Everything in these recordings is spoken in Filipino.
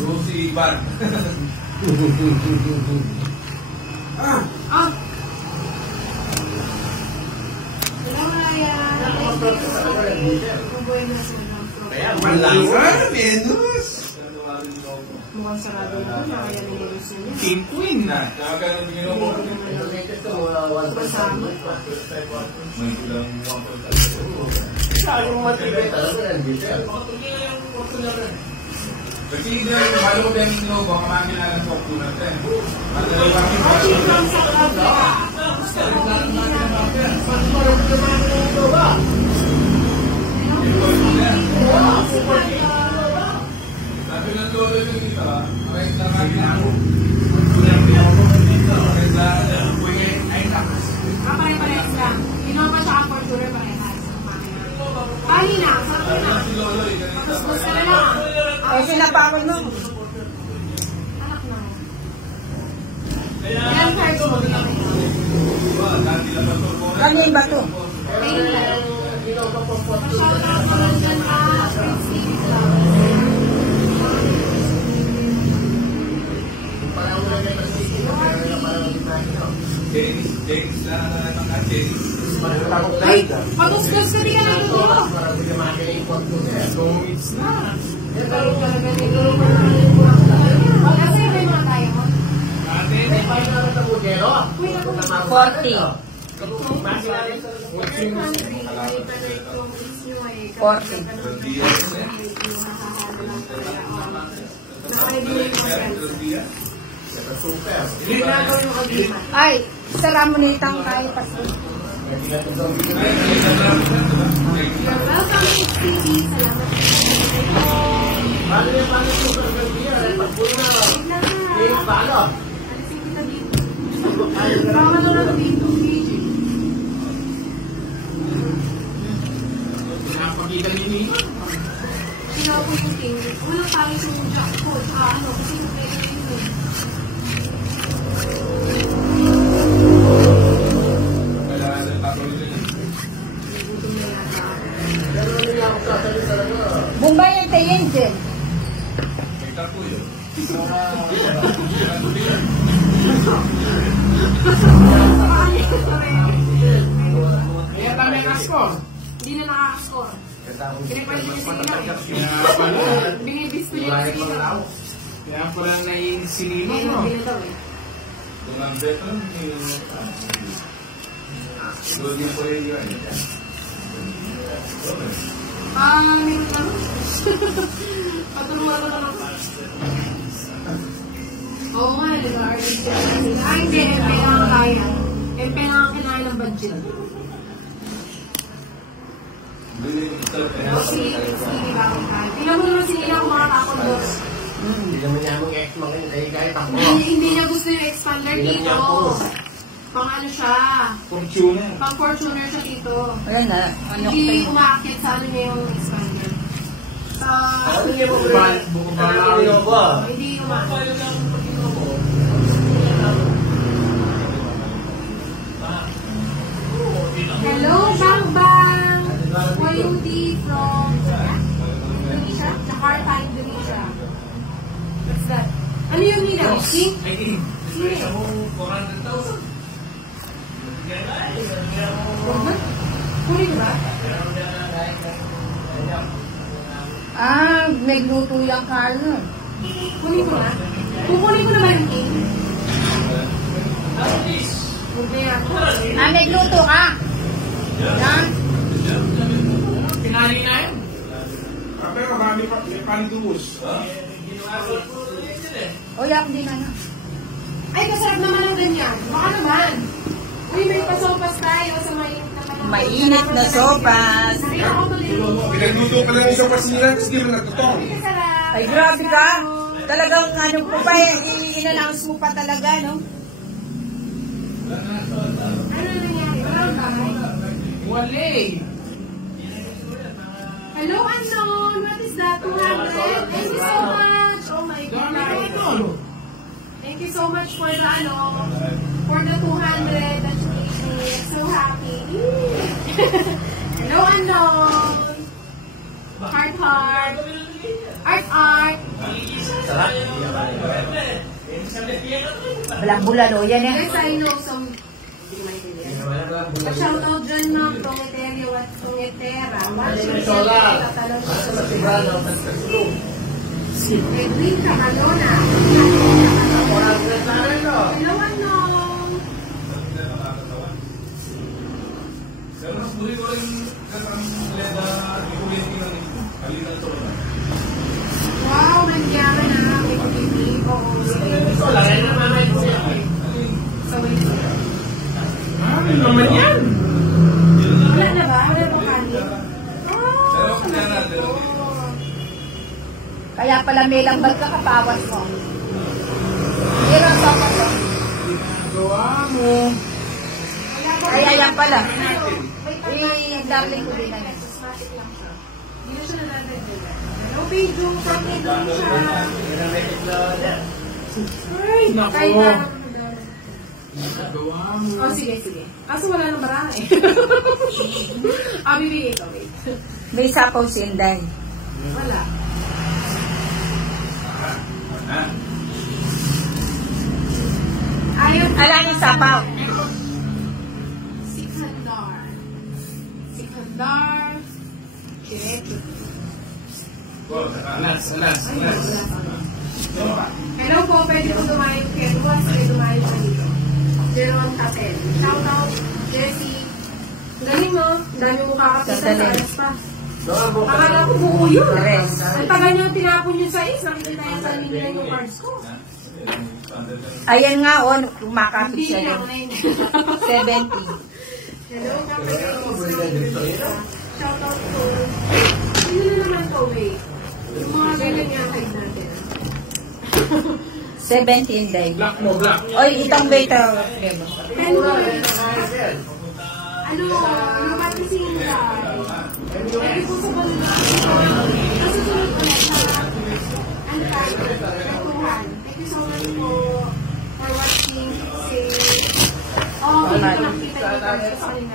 Lucy Bar. Kaya malawa, menos. Mukhang sarado na, nakaya na yung gusto niya. King Queen na. Kasama. Saan yung matibay talaga yan, Giselle? Kasi hindi na yung halo ko din yung baka makina ng fortuna natin. Sabi ng lolo yung dito, maraming na makina ako. Pare-parehas lang. Innova tsaka Fortuner parehas. Kali na, sarap na. Tapos gusto na lang. Ay, sinapakol mo. Anak na. Ilang cards mo na kayo? Ganyan ba ito? Shout out ko lang dyan ka. James na naman ka, James. Ay, pagusgas ka rin ang ito. So, it's not. Kasi may mga tayo mo. May 5 na sa bugero. 40. 40. Ay, sara mo na itang kayo pasto. Welcome to TV. Salamat. Baka na lang dito. Pinapagita ni Nino. Pinapagita ni Nino. Walang tayo sa jackpot. Kasi yung pwede rin yun. Bombay ang tayin dyan. Kaya kami naka-score. Hindi na nakaka-score. Pinipwede niya sa ilaw. Binibis ko niya sa ilaw. Kaya pala naiin si Nino, Hindi no? na daw eh. Kung ang beto, hindi po yun yun. Meron ka no? Patulungan ko na lang. Oo nga, nag-artist ka. Hindi, MP lang ang kaya. MP lang ang kinain ng budget. Sige, bakit kaya. Tingnan mo naman sila kung makakakon dos. Hindi naman niya mong ex-mang yun. Kahit ako. Hindi niya gusto yung expander dito. Pang ano siya? Fortuner. Pang Fortuner siya dito. Ayan na. Hindi umaakit sa ano niya yung expander. Hindi mo ba? Hindi umaakit. Hello, Bang Bang! Quality from Indonesia? Jakarta, Indonesia. What's that? Ano yung nila? King? King. Sino? 400,000. Kunin ba? Nagluto yung Carlo. Kunin ko na? Kukunin ko na ba yung King? Nagluto ka. Yan. Pinali na yun. Pero may pandus. O, yak, hindi na na. Ay, masarap naman ang ganyan. Baka naman. Uy, may pasopas tayo sa mainit na panahon. Mainit na sopas. Nakita ko tuloy. Pinagluto ka lang isang pasira, tapos hindi mo nagtutong. Masarap. Ay, grabe ka. Talagang ano po pa, in-announce mo pa talaga, no? Ano nangyari? Walang bahay? Wale! Hello, unknown. What is that? 200? Thank you so much. Oh my God. Thank you so much for the for the 200 that you gave me. I'm so happy. Hello, unknown. Heart, heart. Art, art. Walang bulalo, yan eh. Guys, I know some... Pa-shoutout dyan ng Tongeteria at Tongetera. Watching tatalong Edwin Camalona. Hello, unknown. Pero mas muli ko rin ang leda i-community ng kalitan to. Wow, nandiyan na. May pagkibig. Oo, sige. So, wait. Ano naman yan? Wala na ba? Wala na kanin? Pero kung yan natin, Kaya pala may lambat ka kapawas mo. Pero ang sopas mo. gawa mo. Kaya yan pala. Wait, Darling ko din na yan. Hindi na siya nadadagdagan. Hello, Pedro. Kami doon siya. Ay, Nako. na. Gawa mo. Oh, sige, sige. Kaso wala nang marami. Bibigay ko, wait. May sapaw si Inday. Wala. Ayaw. Alam yung sapaw. Sikandar. Sikandar. Chireto. Alas. Hello po, pwede po dumayo kay Ruas, pwede dumayo pa dito. Jerome Catel. Shout out, Jessie. Galing no? Dami mo kakapitan sa alas pa. Akala ko buo yun. Tres. Ang tagal niyo tinapon yun sa is, nakikita yung sa nila yung cards ko. Ayan nga, on, kumakapit Hindi siya lang, din. 90. 70. Hello, shout out po. Sino na naman po, wait? Yung mga ganyan nga kayo natin. 70 Inday. Black mo, black. Oy, itong beta. Ano, pati sila. Pwede po sa balita. Kasi sunod ko na sa Tuhan. Thank you so much po for watching. Hindi ko nakita yung card sa kanina.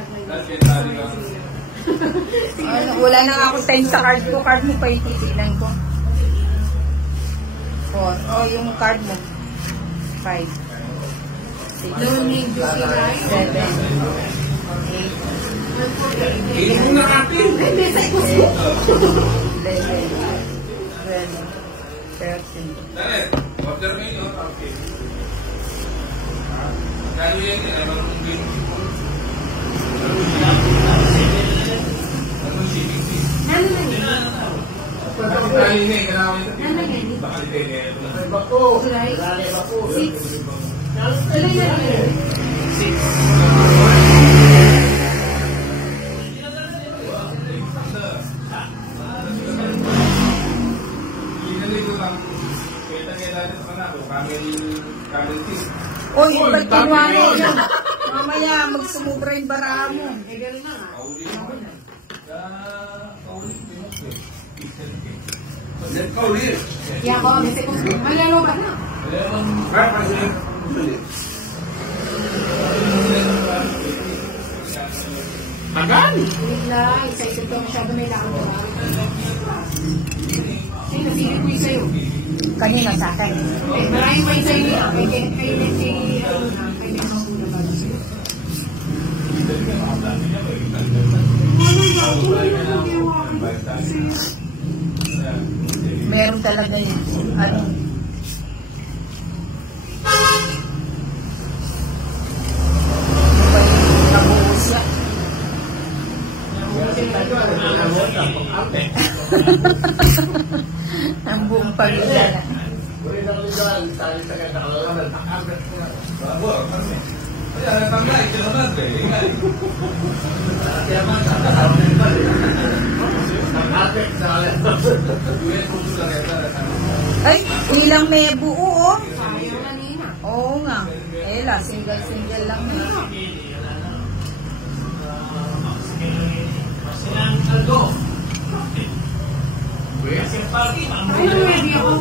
Ano, wala na nga akong time sa card ko. Card mo pa yung titignan ko. 4. Oh, yung card mo. 5. 6. Don't need to see right. 7. 8. Hindi mo na natin. Hindi, sa kusmo. 11. 12. 13. Dali, order mo yun. Okay. Kano yan eh, marunong din. Anong shipping fee? Ano na yun? Bakit tayo na eh, kailangan ito. Ano na yun? Baka di tayo ngayon. Right? 6. Tuloy na yun. 6. Uy, ba't kinuha mo yan? Mamaya, magsumubra yung bara mo. Eh, gano'n na nga. Kaya ako, may second. Malalo ba na? Tagal! Bigla, excited ko masyado may lakad. Ay, nasilip ko yung sa'yo. Kanina sa akin. Eh, maraming pa yung sa'yo niya. Kay Mama ba? Meron talaga yun. Ano? Nabuhos yan. pamilya na. Uri na kami dyan, tali sa ganda ka lang. Bago, ano eh. Kaya natambay, ito na Kaya man, tatawag na iba. Nakapit sa kalan. Ay, ilang may buo, oh. Sayang kanina. Oo nga. Ela, single-single lang na. Ay, ready ako.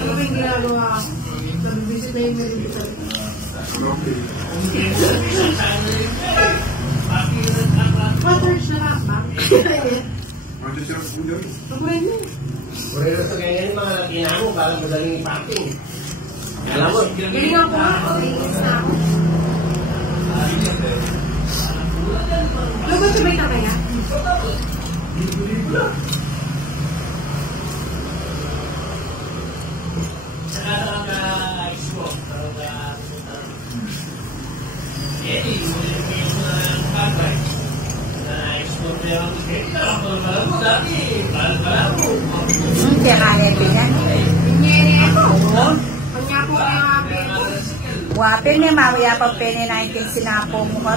Ano ba yung ginagawa ko? Nabibisit na yung meron. Waters na lang ba? Pabuhin mo. Uri na sa ganyan mga natina mo, parang madaling ipacking. Alam mo, Galingan ko nga. Inis na ako. Logo sabay ka kaya? Kaya kaya din yan. Nangyari ako. Kanya po kaya nga ako. Wapin may mamaya pa pene 19 sinapo mo ka.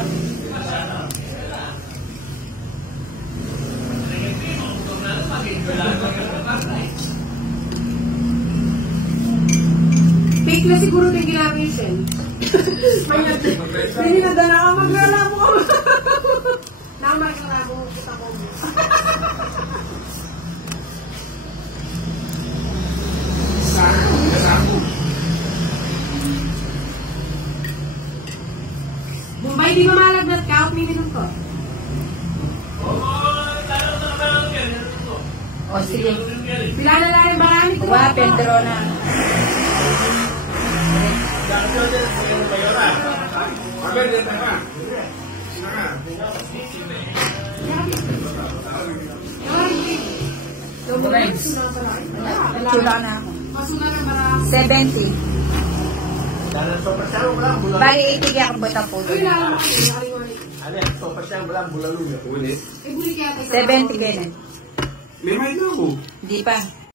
Fake na siguro din ginagawa yung Sel. Hindi na dala ka maglalamo ka. Nakamarkaramo ko kita ko. Bombay, di ba malagnat ka? At minimum ko. O sige. Sila na lang yung marami ko. Wapin, draw na. Chula na ako. Masuna na marami. 70. dahil sopa siya, walang bulan. Bali, itigyan ko bata po. Uy, nalaman ko. Nakalimari. Ano yan, sopa siya, walang bulan. Ulit. Eh, buli kaya tayo. 70 ganun. May mic na ako. Di pa.